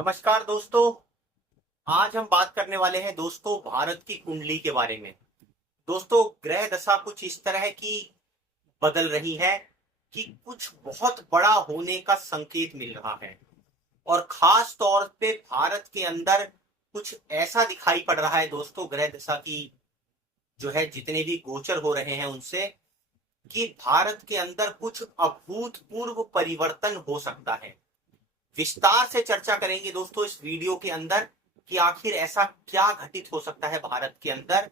नमस्कार दोस्तों। आज हम बात करने वाले हैं दोस्तों भारत की कुंडली के बारे में। दोस्तों ग्रह दशा कुछ इस तरह की बदल रही है कि कुछ बहुत बड़ा होने का संकेत मिल रहा है और खास तौर पे भारत के अंदर कुछ ऐसा दिखाई पड़ रहा है दोस्तों, ग्रह दशा की जो है जितने भी गोचर हो रहे हैं उनसे, कि भारत के अंदर कुछ अभूतपूर्व परिवर्तन हो सकता है। विस्तार से चर्चा करेंगे दोस्तों इस वीडियो के अंदर कि आखिर ऐसा क्या घटित हो सकता है भारत के अंदर।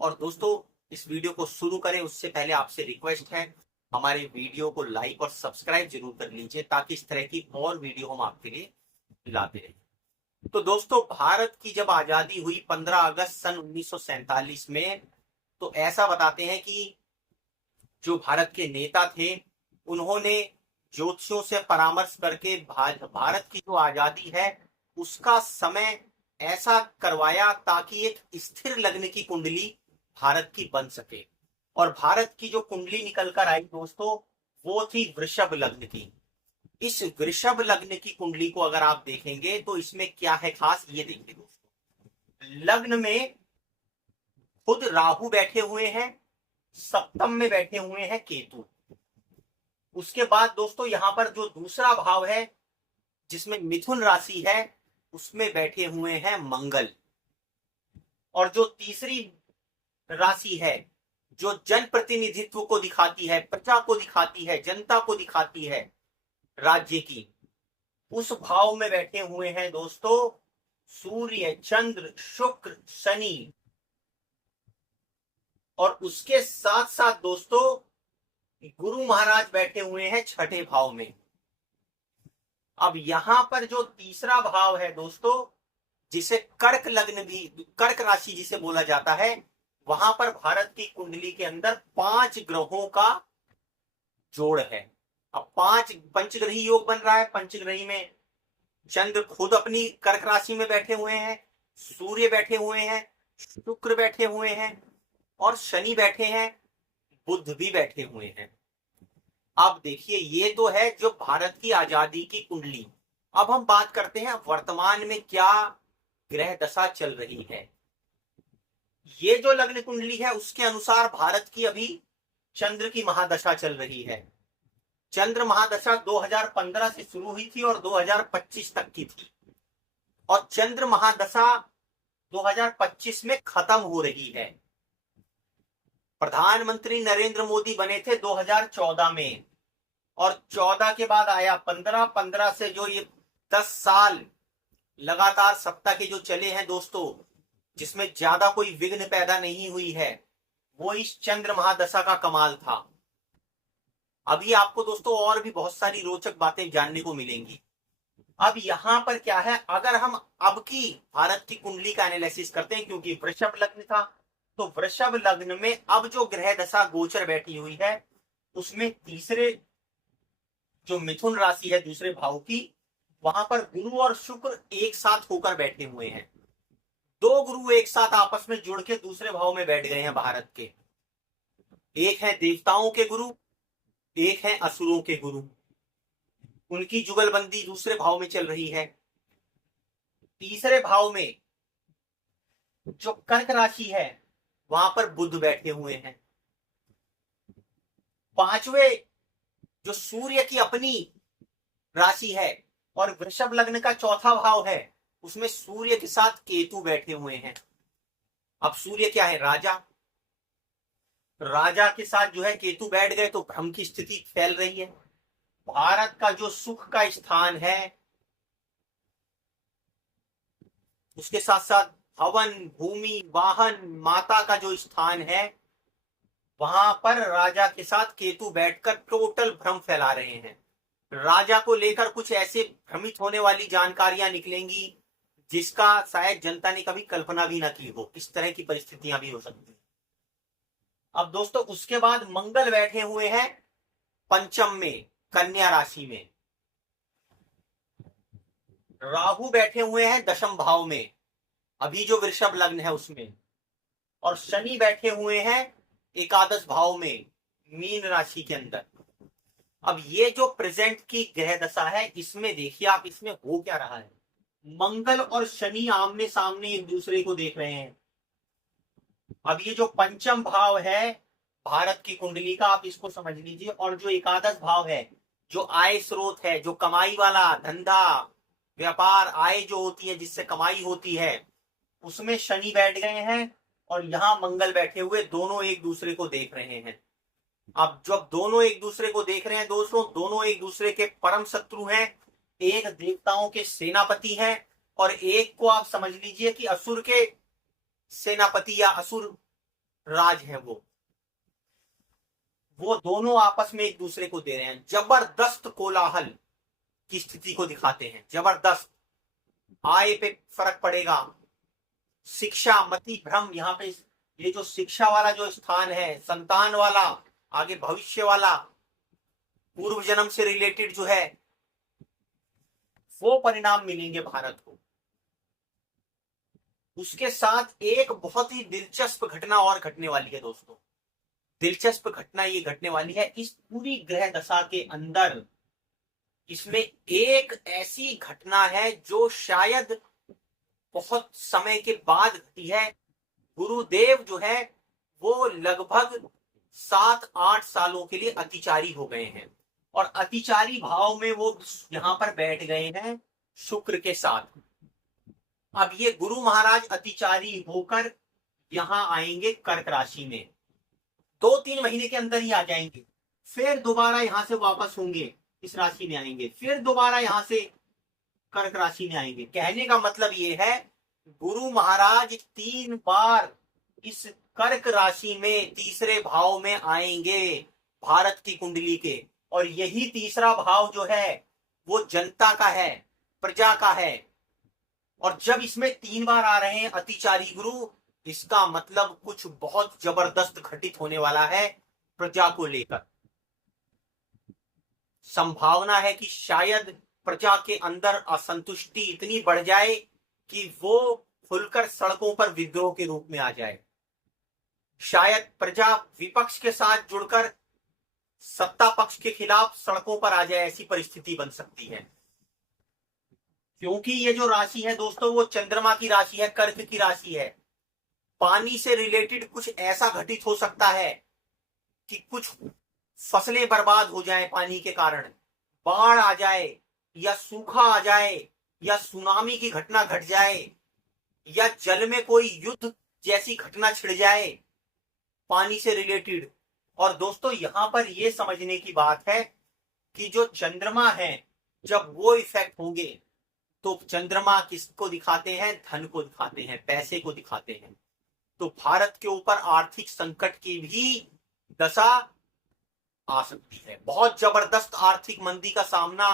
और दोस्तों इस वीडियो को शुरू करें उससे पहले आपसे रिक्वेस्ट है, हमारे वीडियो को लाइक और सब्सक्राइब जरूर कर लीजिए ताकि इस तरह की और वीडियो हम आपके लिए लाते रहें। तो दोस्तों भारत की जब आजादी हुई 15 अगस्त सन 1947 में, तो ऐसा बताते हैं कि जो भारत के नेता थे उन्होंने ज्योतिषियों से परामर्श करके भारत की जो आजादी है उसका समय ऐसा करवाया ताकि एक स्थिर लग्न की कुंडली भारत की बन सके। और भारत की जो कुंडली निकल कर आई दोस्तों वो थी वृषभ लग्न की। इस वृषभ लग्न की कुंडली को अगर आप देखेंगे तो इसमें क्या है खास, ये देखिए दोस्तों। लग्न में खुद राहु बैठे हुए हैं, सप्तम में बैठे हुए हैं केतु। उसके बाद दोस्तों यहां पर जो दूसरा भाव है जिसमें मिथुन राशि है उसमें बैठे हुए हैं मंगल। और जो तीसरी राशि है जो जन प्रतिनिधित्व को दिखाती है, प्रजा को दिखाती है, जनता को दिखाती है, राज्य की, उस भाव में बैठे हुए हैं दोस्तों सूर्य, चंद्र, शुक्र, शनि। और उसके साथ साथ दोस्तों गुरु महाराज बैठे हुए हैं छठे भाव में। अब यहां पर जो तीसरा भाव है दोस्तों जिसे कर्क लग्न भी, कर्क राशि जिसे बोला जाता है, वहां पर भारत की कुंडली के अंदर 5 ग्रहों का जोड़ है। अब 5 पंचग्रही योग बन रहा है। पंचग्रही में चंद्र खुद अपनी कर्क राशि में बैठे हुए हैं, सूर्य बैठे हुए हैं, शुक्र बैठे हुए हैं और शनि बैठे हैं, बुध भी बैठे हुए हैं। अब देखिए ये तो है जो भारत की आजादी की कुंडली। अब हम बात करते हैं वर्तमान में क्या ग्रह दशा चल रही है। ये जो लग्न कुंडली है उसके अनुसार भारत की अभी चंद्र की महादशा चल रही है। चंद्र महादशा 2015 से शुरू हुई थी और 2025 तक की थी और चंद्र महादशा 2025 में खत्म हो रही है। प्रधानमंत्री नरेंद्र मोदी बने थे 2014 में और 14 के बाद आया 15, 15 से जो ये 10 साल लगातार सत्ता के जो चले हैं दोस्तों, जिसमें ज्यादा कोई विघ्न पैदा नहीं हुई है, वो इस चंद्र महादशा का कमाल था। अभी आपको दोस्तों और भी बहुत सारी रोचक बातें जानने को मिलेंगी। अब यहां पर क्या है, अगर हम अब की भारत की कुंडली का एनालिसिस करते हैं, क्योंकि वृषभ लग्न था, तो वृषभ लग्न में अब जो ग्रह दशा गोचर बैठी हुई है उसमें तीसरे जो मिथुन राशि है दूसरे भाव की, वहां पर गुरु और शुक्र एक साथ होकर बैठे हुए हैं। 2 गुरु एक साथ आपस में जुड़ के दूसरे भाव में बैठ गए हैं भारत के। एक है देवताओं के गुरु, एक है असुरों के गुरु। उनकी जुगलबंदी दूसरे भाव में चल रही है। तीसरे भाव में जो कर्क राशि है वहां पर बुध बैठे हुए हैं। पांचवें जो सूर्य की अपनी राशि है और वृषभ लग्न का चौथा भाव है उसमें सूर्य के साथ केतु बैठे हुए हैं। अब सूर्य क्या है, राजा। राजा के साथ जो है केतु बैठ गए तो भ्रम की स्थिति फैल रही है। भारत का जो सुख का स्थान है उसके साथ साथ हवन, भूमि, वाहन, माता का जो स्थान है वहां पर राजा के साथ केतु बैठकर टोटल भ्रम फैला रहे हैं। राजा को लेकर कुछ ऐसे भ्रमित होने वाली जानकारियां निकलेंगी जिसका शायद जनता ने कभी कल्पना भी ना की हो। इस तरह की परिस्थितियां भी हो सकती हैं। अब दोस्तों उसके बाद मंगल बैठे हुए हैं पंचम में, कन्या राशि में। राहु बैठे हुए हैं दशम भाव में, अभी जो वृषभ लग्न है उसमें। और शनि बैठे हुए हैं एकादश भाव में, मीन राशि के अंदर। अब ये जो प्रेजेंट की ग्रह दशा है इसमें देखिए आप, इसमें हो क्या रहा है। मंगल और शनि आमने सामने एक दूसरे को देख रहे हैं। अब ये जो पंचम भाव है भारत की कुंडली का, आप इसको समझ लीजिए। और जो एकादश भाव है, जो आय स्रोत है, जो कमाई वाला धंधा व्यापार, आय जो होती है जिससे कमाई होती है, उसमें शनि बैठ गए हैं और यहां मंगल बैठे हुए, दोनों एक दूसरे को देख रहे हैं। अब जब दोनों एक दूसरे को देख रहे हैं दोस्तों, दोनों एक दूसरे के परम शत्रु हैं। एक देवताओं के सेनापति हैं और एक को आप समझ लीजिए कि असुर के सेनापति या असुर राज है। वो दोनों आपस में एक दूसरे को दे रहे हैं, जबरदस्त कोलाहल की स्थिति को दिखाते हैं। जबरदस्त आय पे फर्क पड़ेगा, शिक्षा मति भ्रम, यहाँ पे ये जो शिक्षा वाला जो स्थान है, संतान वाला, आगे भविष्य वाला, पूर्व जन्म से रिलेटेड जो है, वो परिणाम मिलेंगे भारत को। उसके साथ एक बहुत ही दिलचस्प घटना और घटने वाली है दोस्तों। दिलचस्प घटना ये घटने वाली है इस पूरी ग्रह दशा के अंदर। इसमें एक ऐसी घटना है जो शायद बहुत समय के बाद घटी है। गुरुदेव जो है वो लगभग 7-8 सालों के लिए अतिचारी हो गए हैं और अतिचारी भाव में वो यहां पर बैठ गए हैं शुक्र के साथ। अब ये गुरु महाराज अतिचारी होकर यहां आएंगे कर्क राशि में, 2-3 महीने के अंदर ही आ जाएंगे। फिर दोबारा यहां से वापस होंगे, इस राशि में आएंगे, फिर दोबारा यहां से कर्क राशि में आएंगे। कहने का मतलब ये है, गुरु महाराज 3 बार इस कर्क राशि में तीसरे भाव में आएंगे भारत की कुंडली के। और यही तीसरा भाव जो है वो जनता का है, प्रजा का है। और जब इसमें 3 बार आ रहे हैं अतिचारी गुरु, इसका मतलब कुछ बहुत जबरदस्त घटित होने वाला है प्रजा को लेकर। संभावना है कि शायद प्रजा के अंदर असंतुष्टि इतनी बढ़ जाए कि वो खुलकर सड़कों पर विद्रोह के रूप में आ जाए। शायद प्रजा विपक्ष के साथ जुड़कर सत्ता पक्ष के खिलाफ सड़कों पर आ जाए, ऐसी परिस्थिति बन सकती है। क्योंकि ये जो राशि है दोस्तों, वो चंद्रमा की राशि है, कर्क की राशि है। पानी से रिलेटेड कुछ ऐसा घटित हो सकता है कि कुछ फसलें बर्बाद हो जाएं पानी के कारण, बाढ़ आ जाए या सूखा आ जाए या सुनामी की घटना घट जाए या जल में कोई युद्ध जैसी घटना छिड़ जाए पानी से रिलेटेड। और दोस्तों यहां पर यह समझने की बात है कि जो चंद्रमा है, जब वो इफेक्ट होंगे तो चंद्रमा किसको दिखाते हैं? धन को दिखाते हैं, पैसे को दिखाते हैं। तो भारत के ऊपर आर्थिक संकट की भी दशा आ सकती है। बहुत जबरदस्त आर्थिक मंदी का सामना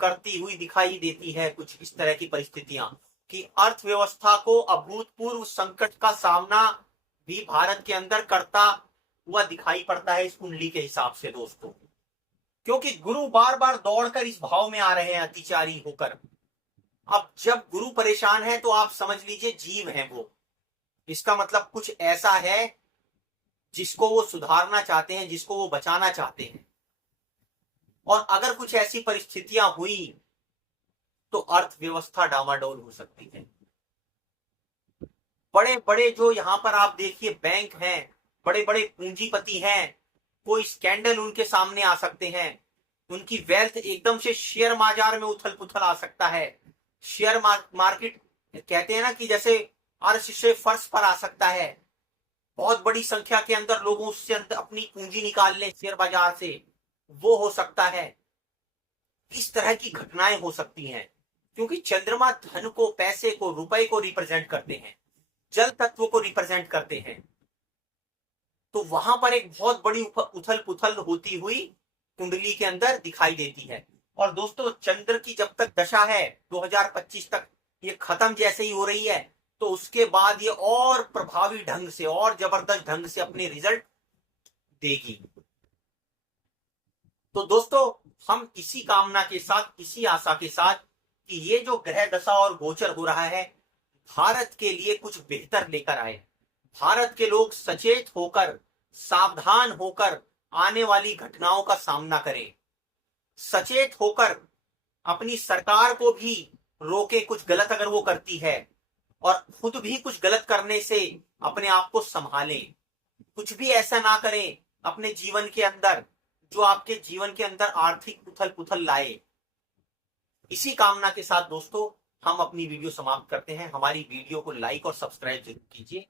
करती हुई दिखाई देती है कुछ इस तरह की परिस्थितियां, कि अर्थव्यवस्था को अभूतपूर्व संकट का सामना भी भारत के अंदर करता हुआ दिखाई पड़ता है इस कुंडली के हिसाब से दोस्तों। क्योंकि गुरु बार बार दौड़कर इस भाव में आ रहे हैं अतिचारी होकर। अब जब गुरु परेशान है तो आप समझ लीजिए जीव है वो, इसका मतलब कुछ ऐसा है जिसको वो सुधारना चाहते हैं, जिसको वो बचाना चाहते हैं। और अगर कुछ ऐसी परिस्थितियां हुई तो अर्थव्यवस्था डामाडोल हो सकती है। बड़े बड़े जो यहां पर आप देखिए बैंक हैं, बड़े बड़े पूंजीपति हैं, कोई स्कैंडल उनके सामने आ सकते हैं। उनकी वेल्थ एकदम से शेयर बाजार में उथल पुथल आ सकता है। शेयर मार्केट कहते हैं ना कि जैसे अर्श से फर्श पर आ सकता है। बहुत बड़ी संख्या के अंदर लोगों से अपनी पूंजी निकाल लें शेयर बाजार से, वो हो सकता है। इस तरह की घटनाएं हो सकती हैं क्योंकि चंद्रमा धन को, पैसे को, रुपए को रिप्रेजेंट करते हैं, जल तत्व को रिप्रेजेंट करते हैं। तो वहां पर एक बहुत बड़ी उथल पुथल होती हुई कुंडली के अंदर दिखाई देती है। और दोस्तों चंद्र की जब तक दशा है 2025 तक, ये खत्म जैसे ही हो रही है, तो उसके बाद ये और प्रभावी ढंग से और जबरदस्त ढंग से अपने रिजल्ट देगी। तो दोस्तों हम इसी कामना के साथ, इसी आशा के साथ कि ये जो ग्रह दशा और गोचर हो रहा है भारत के लिए कुछ बेहतर लेकर आए, भारत के लोग सचेत होकर, सावधान होकर आने वाली घटनाओं का सामना करें, सचेत होकर अपनी सरकार को भी रोके, कुछ गलत अगर वो करती है, और खुद भी कुछ गलत करने से अपने आप को संभालें। कुछ भी ऐसा ना करें अपने जीवन के अंदर जो आपके जीवन के अंदर आर्थिक उथल पुथल लाए। इसी कामना के साथ दोस्तों हम अपनी वीडियो समाप्त करते हैं। हमारी वीडियो को लाइक और सब्सक्राइब जरूर कीजिए।